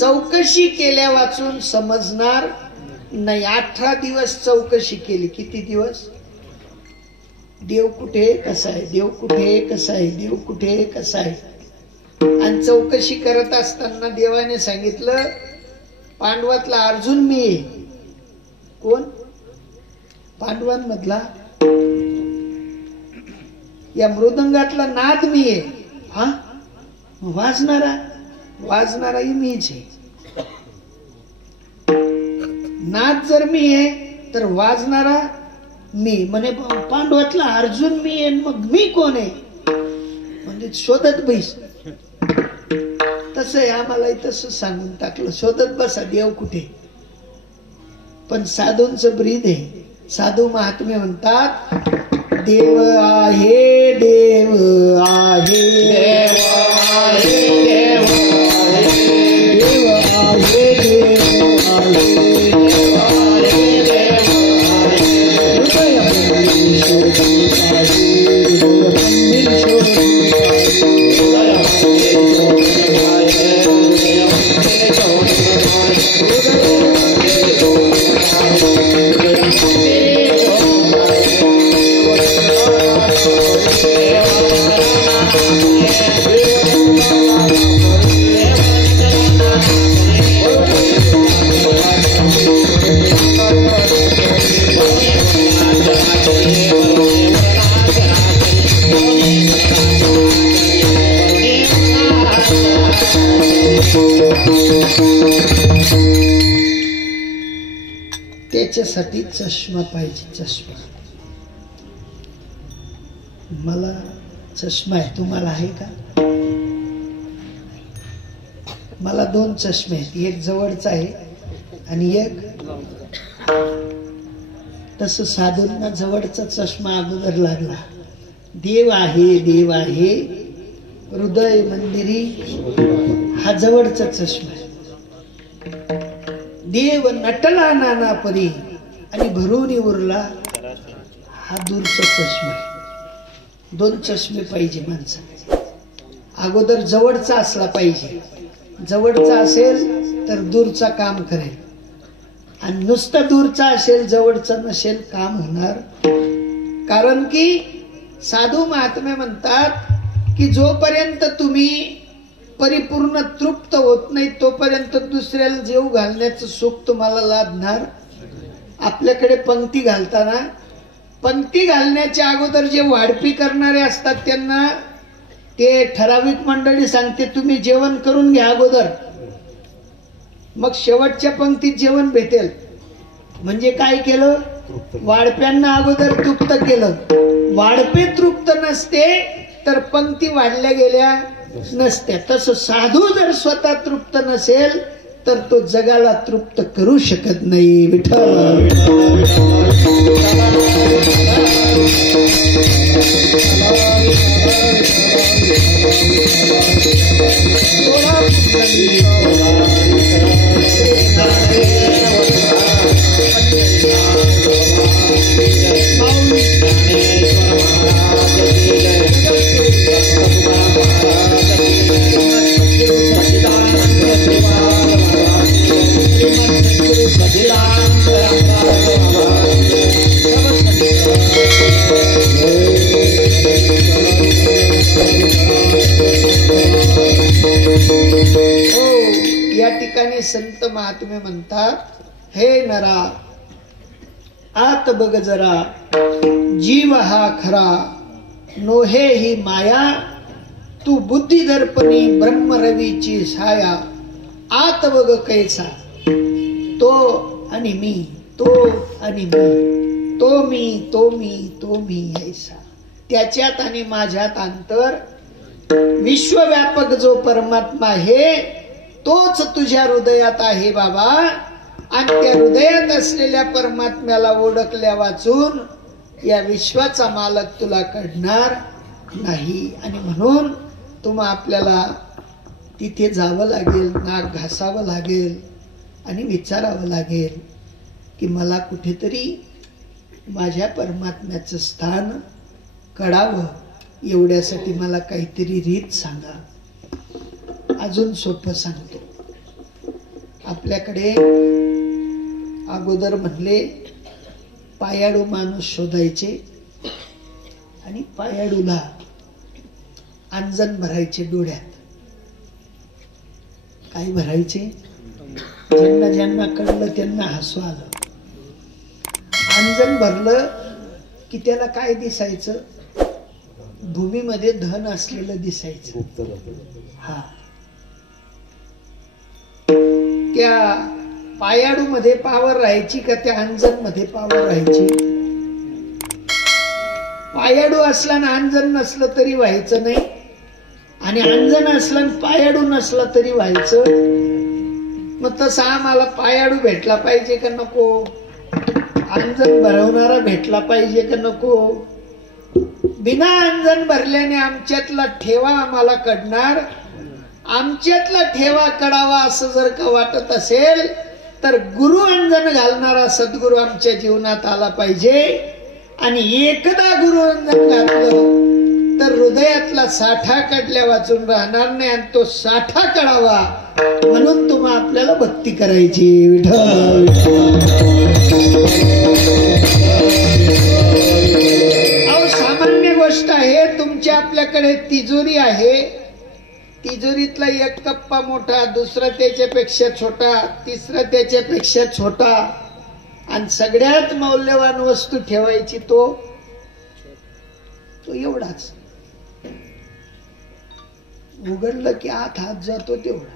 चौकशी केल्या वाचून समजणार नाही. 18 दिवस चौकशी केली. किती दिवस? देव कुठे कसा आहे, देव कुठे कसा आहे, देव कुठे कसा आहे. आणि चौकशी करत असताना देवाने सांगितलं पांडवातला अर्जुन मी आहे. कोण? पांडवांमधला. या मृदंगातला नाद मी आहे. हा, वाजणाराही मीच आहे. नाद जर मी आहे तर वाजणारा मी. म्हणे पांडवातला अर्जुन मी आहे, मग मी कोण आहे? म्हणजे शोधत बैस. तसं आहे, आम्हालाही तसं सांगून टाकलं, शोधत बसा देव कुठे. पण साधूंचं ब्रीद आहे. साधू महात्मे म्हणतात देव आहे, देव आहे, देव आहे, देव आहे, देव आहे, देव त्याच्यासाठी चष्मा पाहिजे. चष्मा. मला चष्मा आहे, तुम्हाला आहे का? मला 2 चष्मे आहेत. एक जवळचा आहे आणि एक. तस साधूंना जवळचा चष्मा अगोदर लागला. देव आहे, देव आहे, हृदय मंदिरी, हा जवळचा चष्मा आहे. देव नटला नाना परी आणि भरून उरला, हा दूरचा चष्मा आहे. 2 चष्मे पाहिजे माणसाला. अगोदर जवळचा असला पाहिजे. जवळचा असेल तर दूरचा काम करेल, आणि नुसता दूरचा असेल जवळचा नसेल काम होणार. कारण की साधू महात्मे म्हणतात की जोपर्यंत तुम्ही परिपूर्ण तृप्त होत नाही तोपर्यंत दुसऱ्याला जेव घालण्याचं सुख तुम्हाला लाभणार. आपल्याकडे पंक्ती घालताना, पंक्ती घालण्याच्या अगोदर जे वाढपी करणारे असतात त्यांना ते ठराविक मंडळी सांगते तुम्ही जेवण करून घ्या अगोदर, मग शेवटच्या पंक्तीत जेवण भेटेल. म्हणजे काय केलं? वाढप्यांना अगोदर तृप्त केलं. वाढपे तृप्त नसते तर पंक्ती वाढल्या गेल्या नसत्या. तसं साधू जर स्वतः तृप्त नसेल तर तो जगाला तृप्त करू शकत नाही. विठ्ठल या ठिकाणी संत महात्मे म्हणतात, हे नरा आत बघ जरा, जीव हा खरा नोहे ही माया, तू बुद्धी दर्पणी ब्रह्मरवीची छाया. आत बघ कैसा, तो आणि मी, तो आणि मी, तो मी, तो मी, तो मी ऐसा. त्याच्यात आणि माझ्यात अंतर. विश्वव्यापक जो परमात्मा आहे तोच तुझ्या हृदयात आहे बाबा. आणि त्या हृदयात असलेल्या परमात्म्याला ओळखल्या वाचून या विश्वाचा मालक तुला कळणार नाही. आणि म्हणून तुम्हा आपल्याला तिथे जावं लागेल, नाक घासावं लागेल आणि विचारावं लागेल की मला कुठेतरी माझ्या परमात्म्याचं स्थान कळावं. एवढ्यासाठी मला काहीतरी रीत सांगा. अजून सोपं सांगतो. आपल्याकडे अगोदर म्हणले पायाळू माणूस शोधायचे आणि पायाळूला अंजन भरायचे डोळ्यात. काय भरायचे? ज्यांना ज्यांना कळलं त्यांना हसू आलं. अंजन भरलं की त्याला काय दिसायचं? भूमीमध्ये धन असलेलं दिसायचं. हा, त्या पायाडू मध्ये पावर राहायची का त्या अंजन मध्ये पावर राहायची? पायाडू असला ना अंजन नसलं तरी व्हायचं नाही, आणि अंजन असलं पायाडू नसला तरी व्हायचं. मग तसं आम्हाला पायाडू भेटला पाहिजे का नको? अंजन भरवणारा भेटला पाहिजे का नको? बिना अंजन भरल्याने आमच्यातला ठेवा आम्हाला कडणार. आमच्यातला ठेवा कडावा असं जर का वाटत असेल तर गुरु अंजन घालणारा सद्गुरु आमच्या जीवनात आला पाहिजे. आणि एकदा गुरु अंजन घातलं तर हृदयातला साठा कडल्या वाचून राहणार नाही, आणि तो साठा कळावा म्हणून तुम्हा आपल्याला भक्ती करायची. विठ्ठल अहो सामान्य गोष्ट आहे. तुमच्या आपल्याकडे तिजोरी आहे, तिजोरीतला एक कप्पा मोठा, दुसरा त्याच्यापेक्षा छोटा, तिसरा त्याच्यापेक्षा छोटा, आणि सगळ्यात मौल्यवान वस्तू ठेवायची तो एवढाच. उघडलं की आत हात जातो तेवढा,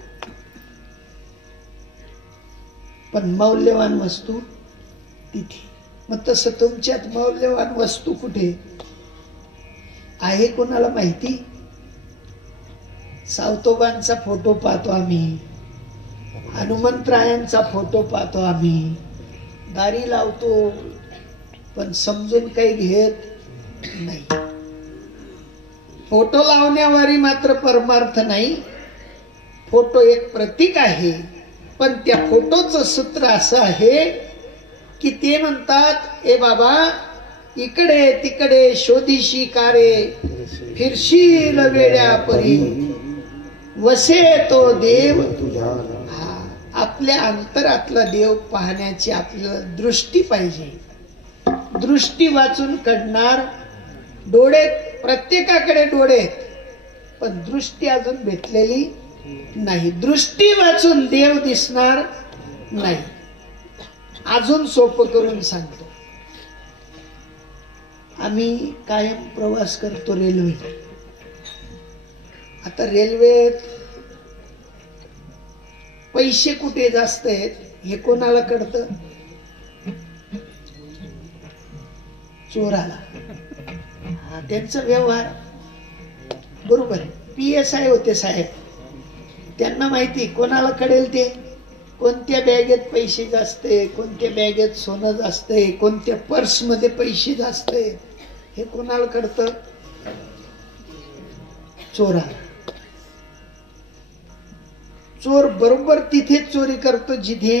पण मौल्यवान वस्तू तिथे. मग तसं तुमच्यात मौल्यवान वस्तू कुठे आहे कोणाला माहिती? सावतोबांचा फोटो पाहतो आम्ही, हनुमंतरायांचा फोटो पाहतो आम्ही, दारी लावतो, पण समजून काही घेत नाही. फोटो लावण्यावारी मात्र परमार्थ नाही. फोटो एक प्रतीक आहे, पण त्या फोटोचं सूत्र असं आहे की ते म्हणतात, ए बाबा इकडे तिकडे शोधिशी कारे, फिरशील वेड्या परी, वसे तो देव तुझ्या. आपल्या अंतरातला देव पाहण्याची आपल्याला दृष्टी पाहिजे. दृष्टी वाचून कडणार. डोळे प्रत्येकाकडे डोळे, पण दृष्टी अजून भेटलेली नाही. दृष्टी वाचून देव दिसणार नाही. अजून सोपं करून सांगतो. आम्ही कायम प्रवास करतो रेल्वे. आता रेल्वेत पैसे कुठे जास्त आहेत हे कोणाला कळतं? चोराला. त्यांचा व्यवहार बरोबर. PSI होते साहेब, त्यांना माहिती कोणाला कळेल ते, कोणत्या बॅगेत पैसे जास्त आहे, कोणत्या बॅगेत सोनं जास्त आहे, कोणत्या पर्स मध्ये पैसे जास्त आहे, हे कोणाला कळतं? चोराला. चोर बरोबर तिथेच चोरी करतो जिथे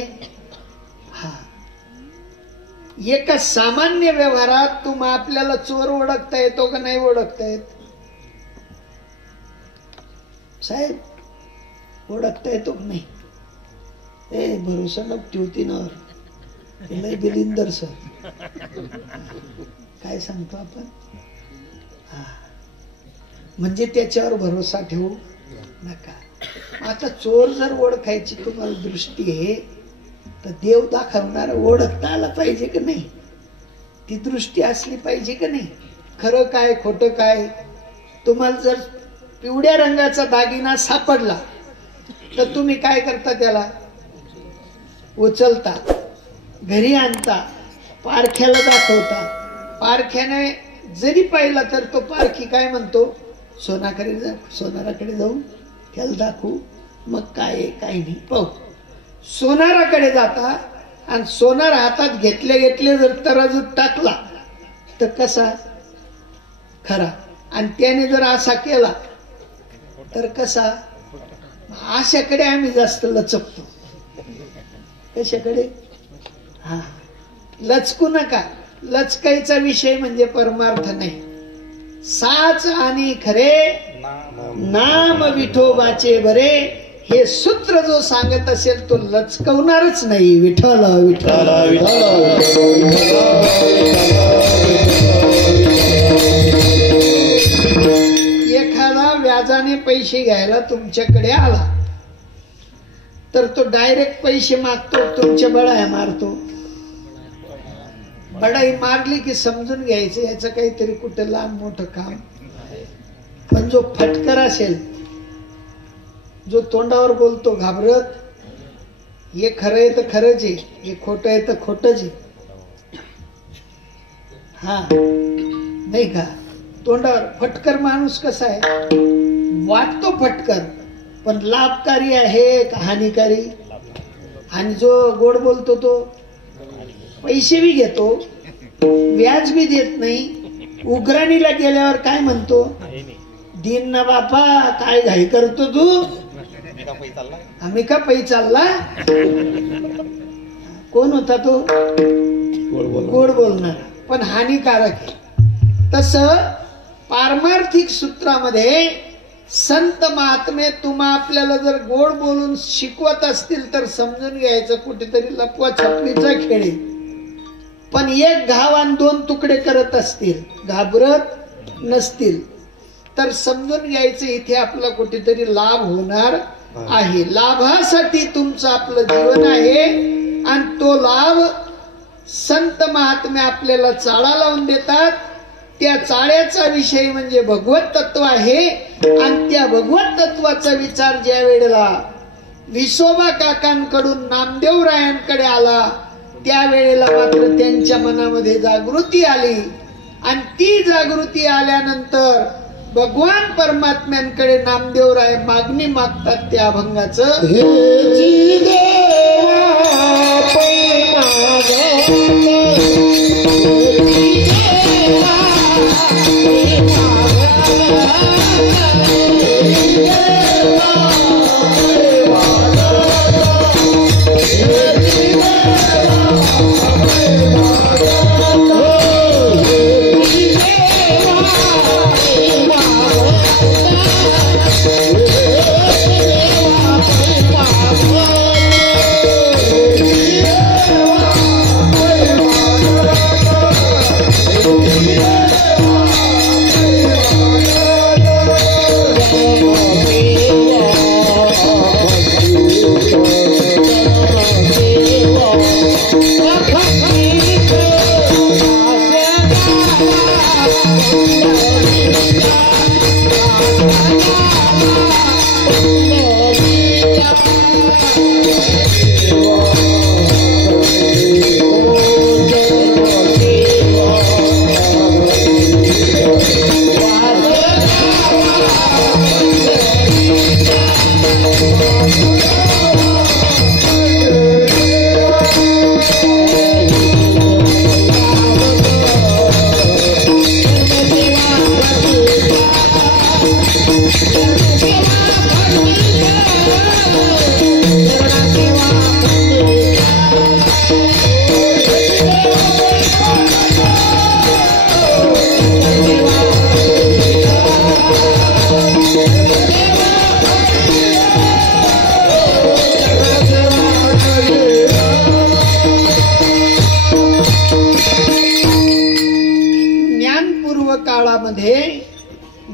एका सामान्य व्यवहारात तुम्हा आपल्याला चोर ओळखता येतो का नाही ओळखता येत? साहेब ओळखता येतो का नाही? ए भरोसा नको ठेवती ना दिलिंदर सर. काय सांगतो आपण? म्हणजे त्याच्यावर भरोसा ठेवू नका. आता चोर जर ओळखायची तुम्हाला दृष्टी आहे तर देव दाखवणारा ओळखता आला पाहिजे का नाही? ती दृष्टी असली पाहिजे का नाही? खरं काय खोटं काय. तुम्हाला जर पिवळ्या रंगाचा दागिना सापडला तर तुम्ही काय करता? त्याला उचलता, घरी आणता, पारख्याला दाखवता. पारख्याने जरी पाहिला तर तो पारखी काय म्हणतो? सोनाराकडे जाऊ, त्याला दाखवू, मग काय काय नाही पाहू. सोनाराकडे जाता आणि सोनार हातात घेतले जर तराजूत टाकला तर कसा? खरा. आणि त्याने जर असा केला तर कसा? अशाकडे आम्ही जास्त लचकतो. कशाकडे? लचकू नका. लचकायचा विषय म्हणजे परमार्थ नाही. साच आणि खरे नाम विठोबाचे बरे, हे सूत्र जो सांगत असेल तो लचकवणारच नाही. विठ्ठल विठ्ठल एखादा व्याजाने पैसे घ्यायला तुमच्याकडे आला तर तो डायरेक्ट पैसे मागतो, तुमच्या बडाया मारतो. बडाई मारली की समजून घ्यायचं याचं काहीतरी कुठं लहान मोठं काम. पण जो फटकर असेल, जो तोंडावर बोलतो घाबरत, हे खरं आहे तर खरंच आहे, हे खोटं आहे तर खोटंच आहे, हा नाही का. तोंडावर फटकर माणूस कसा आहे, वाटतो फटकर पण लाभकारी आहे का हानिकारी. आणि जो गोड बोलतो तो पैसे बी घेतो, व्याज बी देत नाही, उघराणीला गेल्यावर काय म्हणतो, दिन ना बापा काय घाई करतो तू, आम्ही का पै चालला. कोण होता तो, गोड बोलणार पण हानिकारक आहे. तसं पारमार्थिक सूत्रामध्ये संत महात्मे तुम्हा आपल्याला जर गोड बोलून शिकवत असतील तर समजून घ्यायचं कुठेतरी लपवा छपलीचा खेळ. पण एक घाव आणि दोन तुकडे करत असतील, घाबरत नसतील तर समजून घ्यायचं इथे आपला कुठेतरी लाभ होणार आहे. लाभासाठी तुमचं आपलं जीवन आहे आणि तो लाभ संत महात्मे आपल्याला चाळा लावून देतात. त्या चाळ्याचा विषय म्हणजे भगवत तत्व आहे आणि त्या भगवत तत्वाचा विचार ज्या वेळेला विसोबा काकांकडून नामदेवरायांकडे आला त्यावेळेला मात्र त्यांच्या मनामध्ये जागृती आली आणि ती जागृती आल्यानंतर भगवान परमात्म्यांकडे नामदेवराय मागणी मागतात त्या अभंगाचं.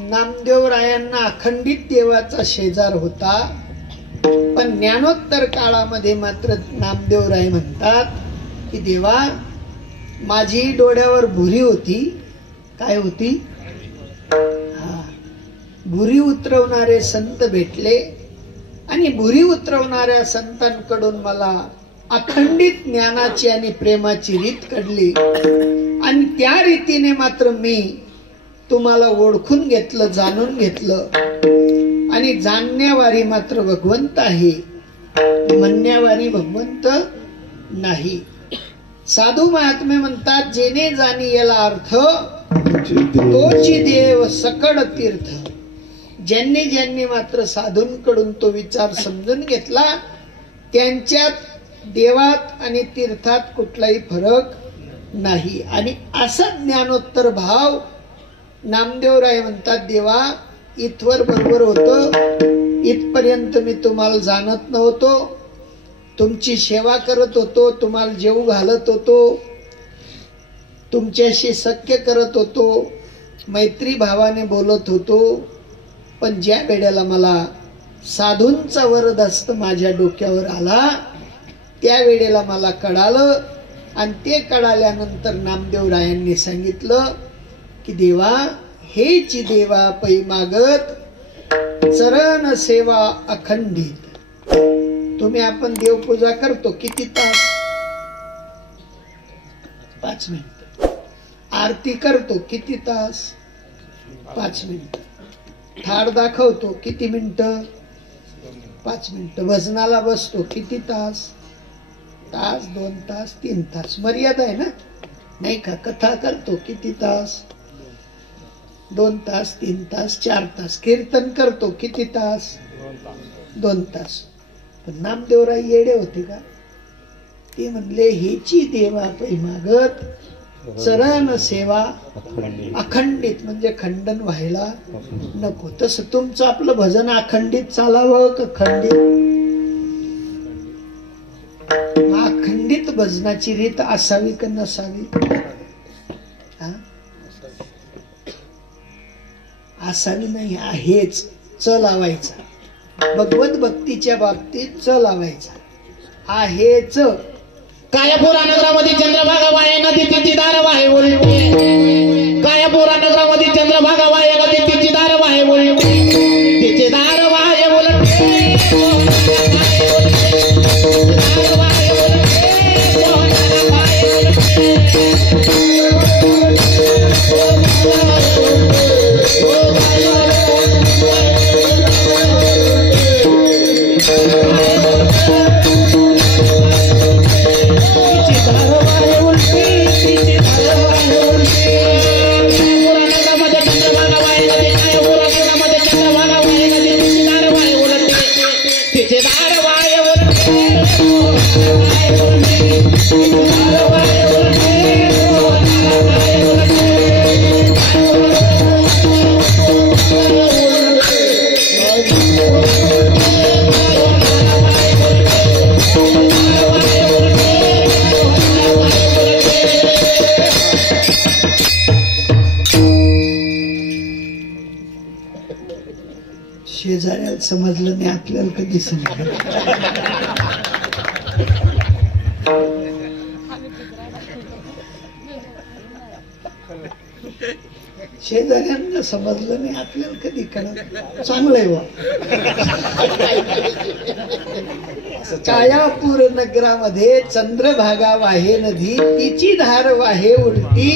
नामदेवरायांना अखंडित देवाचा शेजार होता. पण ज्ञानोत्तर काळामध्ये मात्र नामदेवराय म्हणतात की देवा माझी डोळ्यावर भुरी होती. काय होती, भुरी उतरवणारे संत भेटले आणि भुरी उतरवणाऱ्या संतांकडून मला अखंडित ज्ञानाची आणि प्रेमाची रीत कळली आणि त्या रीतीने मात्र मी तुम्हाला ओळखून घेतलं, जाणून घेतलं आणि जाणण्यावारी मात्र भगवंत आहे, म्हणण्यावारी भगवंत नाही. साधू महात्मे म्हणतात जेने जाणी याला अर्थ तोची देव सकळ तीर्थ. ज्यांनी ज्यांनी मात्र साधूंकडून तो विचार समजून घेतला त्यांच्यात देवात आणि तीर्थात कुठलाही फरक नाही. आणि असा ज्ञानोत्तर भाव नामदेवराय म्हणतात देवा इथवर बरोबर होतं, इथपर्यंत मी तुम्हाला जाणत नव्हतो, तुमची सेवा करत होतो, तुम्हाला जेवू घालत होतो, तुमच्याशी सख्य करत होतो, मैत्री भावाने बोलत होतो. पण ज्या वेळेला मला साधूंचा वरदहस्त माझ्या डोक्यावर आला, त्या वेळेला मला कळालं. आणि ते कळाल्यानंतर नामदेवरायांनी सांगितलं की देवा, हेची देवा पै मागत चरण सेवा अखंडित. तुम्ही आपण देवपूजा करतो किती तास? 5 मिनिट. आरती करतो किती तास? 5 मिनिट. थाळ दाखवतो किती मिनिटं? 5 मिनिटं. भजनाला बसतो किती तास? तास, 2 तास, 3 तास. मर्यादा आहे ना, नाही का? कथा करतो किती तास? 2 तास, 3 तास, 4 तास. कीर्तन करतो किती तास? 2 तास. पण नामदेवराय येडे होते का? ते म्हणले हेची देवा पै मागत चरण सेवा अखंडित, म्हणजे खंडन व्हायला नको. तसं तुमचं आपलं भजन अखंडित चालावं का खंडित? अखंडित भजनाची रीत असावी का नसावी? असावी नाही, आहेच. च लावायचा. भगवत भक्तीच्या बाबतीत च लावायचा. आहेच. कायापुरा नगरामध्ये चंद्रभागा वाहे नदी तिची दार वाहे उलटी. कायापुरा नगरामध्ये चंद्रभागा वाहे नदी तिची दार वाहे उलटी. तिचे दार वाहे उलटी. शेजाऱ्याला समजलं नाही, आपल्याला कधी समजलं? शेजाऱ्यांना समजलं नाही, आपल्याला कधी कळलं? चांगलंय वा. कायापूर नगरामध्ये चंद्रभागा वाहे नदी तिची धार वाहे उलटी.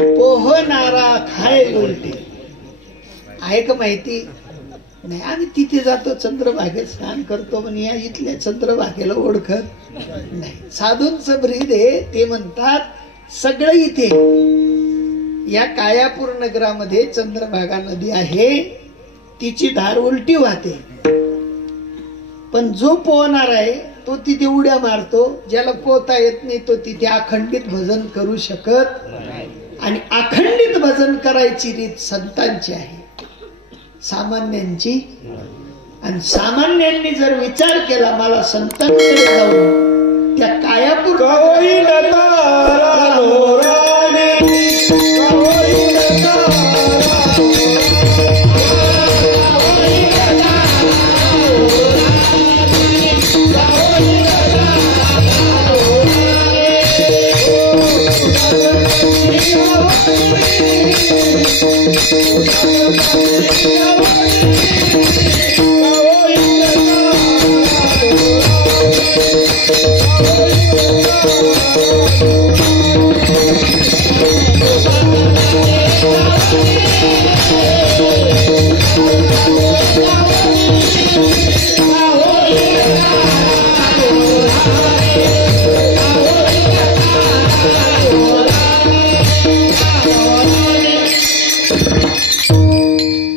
पोहणारा खाय उलटी. आहे का माहिती? नाही. आम्ही तिथे जातो, चंद्रभागेत स्नान करतो, पण या इथल्या चंद्रभागेला ओळखत नाही. साधूंचं ब्रीद आहे. ते म्हणतात सगळं इथे या कायापूर नगरामध्ये चंद्रभागा नदी आहे, तिची धार उलटी वाहते. पण जो पोहणार आहे तो तिथे उड्या मारतो. ज्याला पोहता येत नाही तो तिथे अखंडित भजन करू शकत. आणि अखंडित भजन करायची रीत संतांची आहे, सामान्यांची. आणि सामान्यांनी जर विचार केला मला संतांकडे जाऊन त्या कायापूर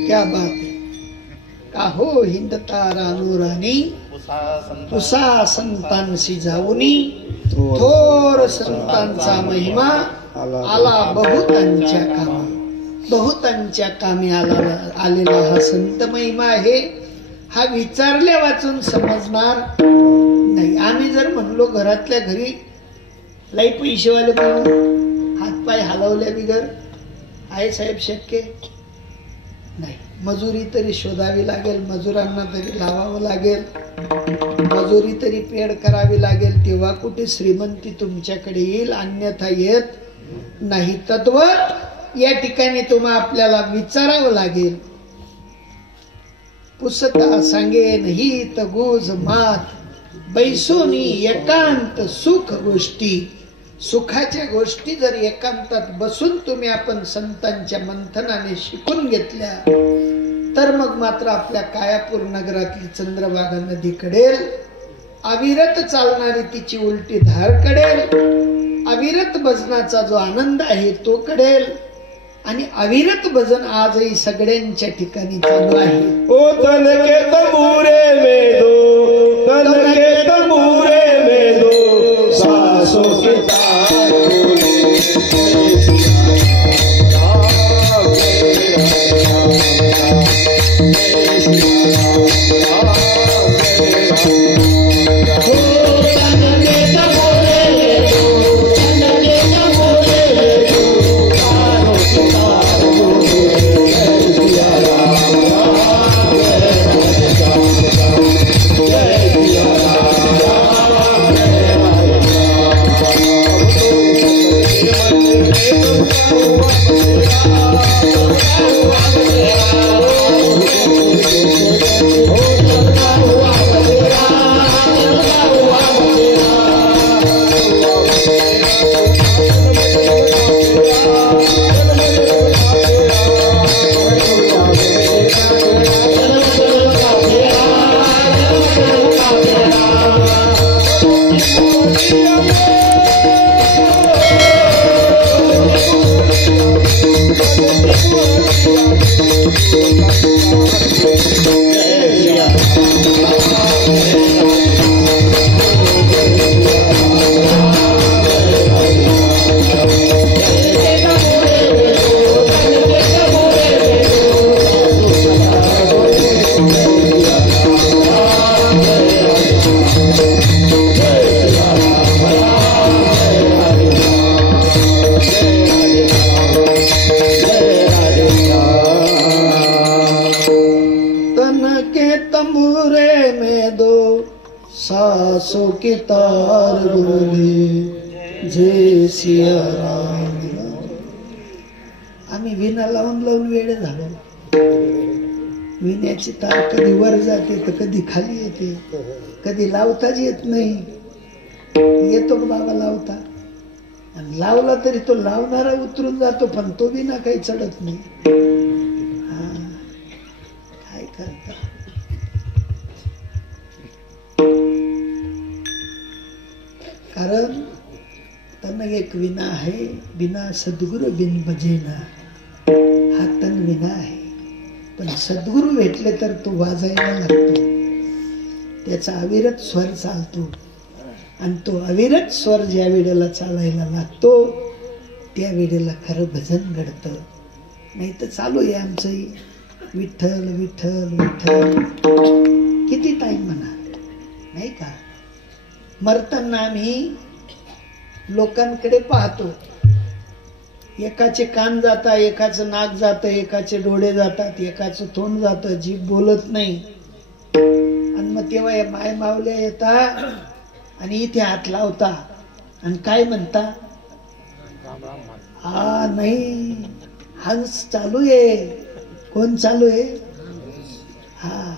क्या बात है. का हो हिंदता रानोरानी उसा संतांशी जाऊनी. थोर संतांचा महिमा आला बहुतांच्या कामी. बहुतांच्या कामी आलेला हा संत महिमा आहे. हा विचारल्या वाचून समजणार नाही. आम्ही जर म्हणलो घरातल्या घरी लई पैसेवाले म्हणून हातपाय हलवल्या बिगर आहे साहेब शक्य नाही. मजुरी तरी शोधावी लागेल, मजुरांना तरी लावावं लागेल, मजुरी तरी पेड करावी लागेल, तेव्हा कुठे श्रीमंती तुमच्याकडे येईल, अन्यथा येत नाही. तत्व या ठिकाणी तुम्हा आपल्याला विचारावं लागेल. पुसता सांगे नाही तगोज मात बैसोनी एकांत सुख गोष्टी. सुखाच्या गोष्टी जर एकांतात बसून तुम्ही आपण संतांच्या मंथनाने शिकून घेतल्या तर मग मात्र आपल्या कायापूर नगरातली चंद्रभागा नदी कडेल, अविरत चालणारी तिची उलटी धार कडेल, अविरत भजनाचा जो आनंद आहे तो कडेल. आणि अविरत भजन आजही सगळ्यांच्या ठिकाणी चालू आहे. ओ तनके तमुरे में दो, तनके तमुरे में दो, सासों के तार बोले सासों के तार बोले जय सिया राम. आम्ही विणा लावून लावून वेळ झालो. विण्याची तार कधी वर जाते तर कधी खाली येते, कधी लावताच येत नाही. येतो बाबा लावता, आणि लावला तरी तो लावणारा उतरून जातो, पण तो विना काही चढत नाही. हा काय करता. कारण तन एक विना आहे, बिना सद्गुरु बिन भजेना. हा तन विना आहे, पण सद्गुरु भेटले तर तो वाजायला लागतो. त्याचा अविरत स्वर चालतो, आणि तो अविरत स्वर ज्या वेळेला चालायला लागतो त्या वेळेला खरं भजन घडतं. नाही तर चालू आहे आमचंही विठ्ठल विठ्ठल विठ्ठल किती टाइम म्हणा, नाही का. मरताना आम्ही लोकांकडे पाहतो, एकाचे कान जातात, एकाचं नाक जातं, एकाचे डोळे जातात, एकाचं तोंड जातं, जीभ बोलत नाही. आणि मग तेव्हा या माय मावल्या येतात आणि इथे हात लावता आणि काय म्हणता, हा नाही हंस चालू आहे. कोण चालू आहे? हा.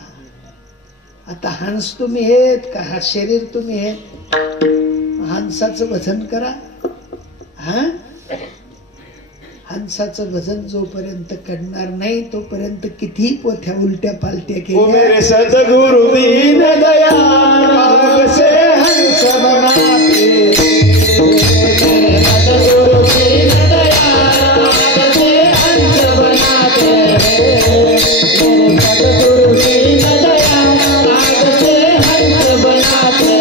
आता हंस तुम्ही हेत का हा शरीर तुम्ही हेत? हंसाचं भजन करा. हा, हंसाचं भजन जोपर्यंत करणार नाही तोपर्यंत किती पोथ्या उलट्या पालट्या केल्या. सद्गुरु दीन दयाल से हंस बनाते, सद्गुरु दीन दयाल से हंस बनाते, सद्गुरु दीन दयाल से हंस बनाते.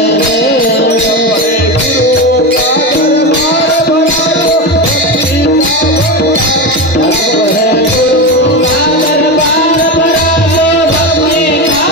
गुरु का दरबार भरा लो, भक्ति का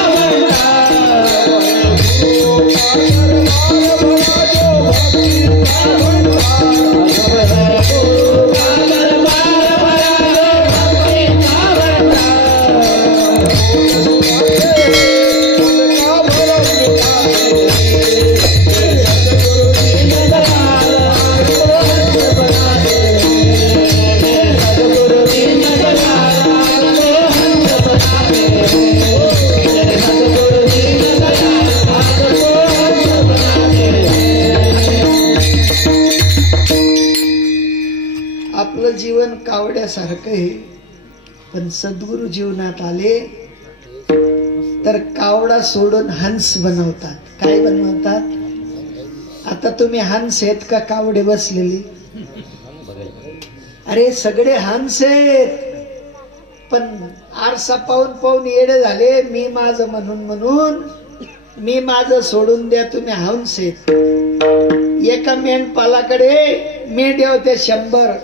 कावड्यासारखं आहे, पण सद्गुरु जीवनात आले तर कावडा सोडून हंस बनवतात. काय बनवतात? आता तुम्ही हंस आहेत का कावडे बसलेले? अरे सगळे हंस आहेत, पण आरसा पाहून पाहून येडे झाले. मी माझं म्हणून मी माझं सोडून द्या, तुम्ही हंस आहेत. एका मेंढपालाकडे मेंढ्या होत्या 100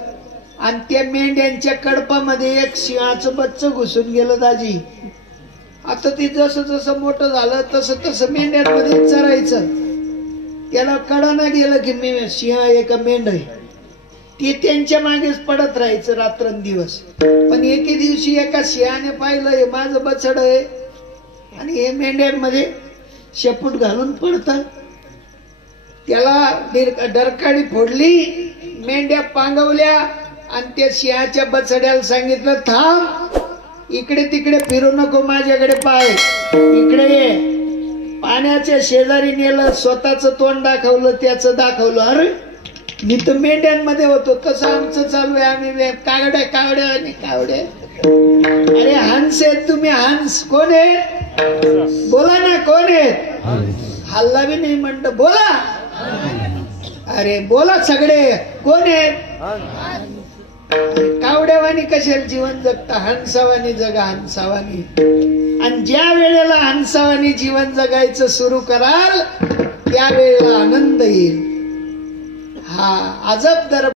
आणि त्या मेंढ्यांच्या कडपामध्ये एक सिंहाचं बच्च घुसून गेलं दाजी. आता ते जसं जसं मोठं झालं तसं तसं मेंढ्यांमध्ये चरायचं. त्याला कळना गेलं की मी सिंह एका मेंढ आहे. ते त्यांच्या मागेच पडत राहायचं रात्रंदिवस. पण एके दिवशी एका सिंहाने पाहिलं हे माझं बछड आहे आणि हे मेंढ्यांमध्ये शेपूट घालून पडतं. त्याला डरकाळी फोडली, मेंढ्या पांगवल्या आणि त्या सिंहाच्या बछड्याला सांगितलं थांब, इकडे तिकडे फिरू नको, माझ्याकडे पाय, इकडे ये. पाण्याच्या शेजारी नेलं, स्वतःच तोंड दाखवलं, त्याचं दाखवलं. अरे मी तर मेंढ्यांमध्ये होतो, कसं आमचं चालू आहे, आम्ही कावड्या आणि कावड्या. अरे हंस आहेत तुम्ही, हंस. कोण आहे? बोला ना, कोण आहे? हल्ला बी नाही म्हणलं, बोला. अरे बोला सगळे, कोण आहेत? कावड्यावानी कशाला जीवन जगता? हंसावानी जगा, हंसावानी. आणि ज्या वेळेला हंसावानी जीवन जगायचं सुरू कराल त्या वेळेला आनंद येईल. हा अजब दर